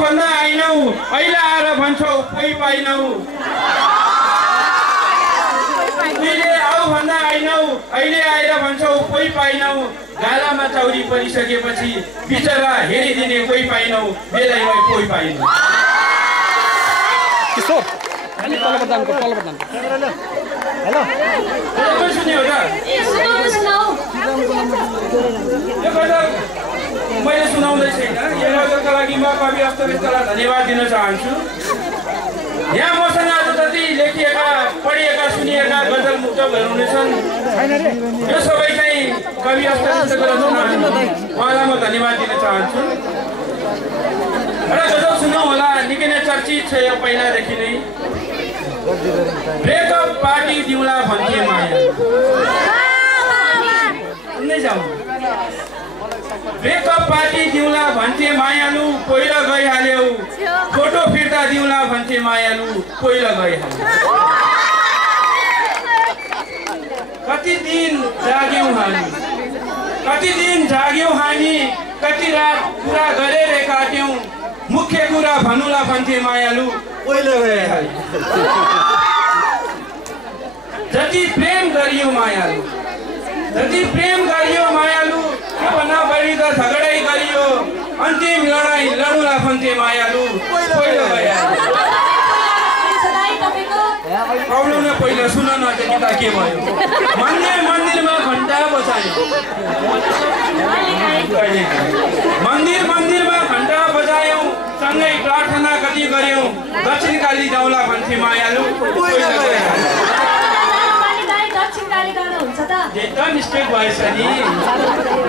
भन्दा आइनौ अहिले आएर भन्छौ कोही पाइनौ तिमीले आऊ भन्दा आइनौ अहिले आएर भन्छौ कोही पाइनौ गालामा चौरी परिसकेपछि बिचरा हेरिदिने कोही पाइनौ बेलैमा कोही पाइनौ किशोर अनि तल हेलो सुन्यो र यो गजल मैले सुनाउँदै छैन यो गजलका लागि म कवि अस्तरेशलाई धन्यवाद दिन चाहन्छु यहाँ मसँग आज जति लेखिएका पढिएका सुनिएका गजल मुक्तकहरू हुनेछन् यो सबै चाहिँ कवि अस्तरेशको उहाँलाई म धन्यवाद दिन चाहन्छु एउटा गजल सुनौँ होला निकै नै चर्चित छ यो पहिलादेखि नै ब्रेकअप पार्टी दिउँला भन्थे माया सुन्दै जाउँ ब्रेकअप पार्टी दिउँला भन्थे मायालु पहिला गइहाल्यौ फोटो फिर्ता दिउँला भन्थे मायालु पहिला गइहाल्यौ कति दिन जाग्यौं हामी कति रात कुरा गरेर काट्यौं मुख्य कुरा भनुला भन्थे मायालु पहिला गइहाल्यौ जति प्रेम गरियो मायालु भन्दा बढी त झगडै गरियो अन्तिम लडाई लडुला भन्थे मायालु पहिलो प्रब्लम न पहिला सुन न त्यता के भयो मन्दिरमा घण्टा बजायो मन्दिरमा घण्टा बजायौं सँगै प्रार्थना कति गर्यौं दक्षिणकाली जाउँला भन्थे मायालु मिस्टेक भएछ नि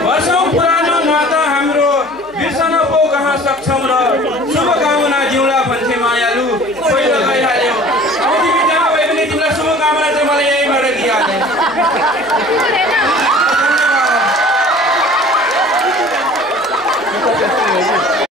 वर्षौं पुरानो नाता हाम्रो बिर्सन पो कहाँ सक्छौं र शुभकामना जिउँला भन्थे मायालु पहिलो गइहाल्यौ आउँदी बित्थामा भए पनि तिमीलाई शुभकामना चाहिँ मलाई यहीँबाट दिइहाले